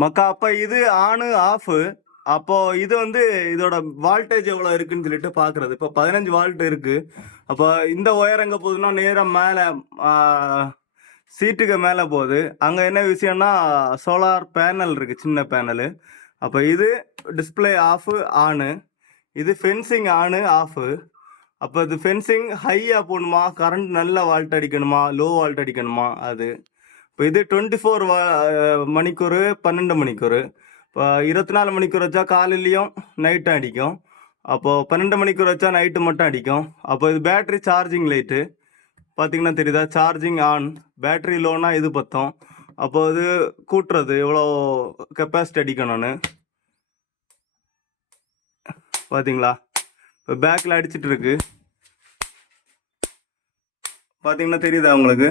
மக்கா அப்போ இது ஆனு ஆஃபு. அப்போ இது வந்து இதோட வால்டேஜ் எவ்வளோ இருக்குன்னு சொல்லிட்டு பார்க்குறது. இப்போ 15 வால்ட் இருக்கு. அப்போ இந்த ஒயர் எங்கே போகுதுன்னா நேராக மேலே சீட்டுக்கு மேலே போகுது. அங்கே என்ன விஷயம்னா சோலார் பேனல் இருக்குது, சின்ன பேனலு. அப்போ இது டிஸ்பிளே ஆஃபு ஆனு, இது ஃபென்சிங் ஆனு ஆஃபு. அப்போ இது ஃபென்சிங் ஹையாக போகணுமா, கரண்ட் நல்ல வால்ட் அடிக்கணுமா, லோ வால்ட் அடிக்கணுமா அது. இப்போ இது 24 மணிக்கூர் 12 மணிக்கூர். இப்போ 24 மணிக்கூர் வச்சா காலையிலையும் நைட்டும் அடிக்கும். அப்போது 12 மணிக்கூர் வச்சா நைட்டு மட்டும் அடிக்கும். அப்போ இது பேட்ரி சார்ஜிங் லைட்டு பார்த்தீங்கன்னா தெரியுதா, சார்ஜிங் ஆன். பேட்ரி லோனா இது பற்றும். அப்போ இது கூட்டுறது எவ்வளோ கெப்பாசிட்டி அடிக்கணும்னு பார்த்தீங்களா. இப்போ பேக்கில் அடிச்சிட்டு இருக்கு பார்த்தீங்கன்னா தெரியுதா உங்களுக்கு.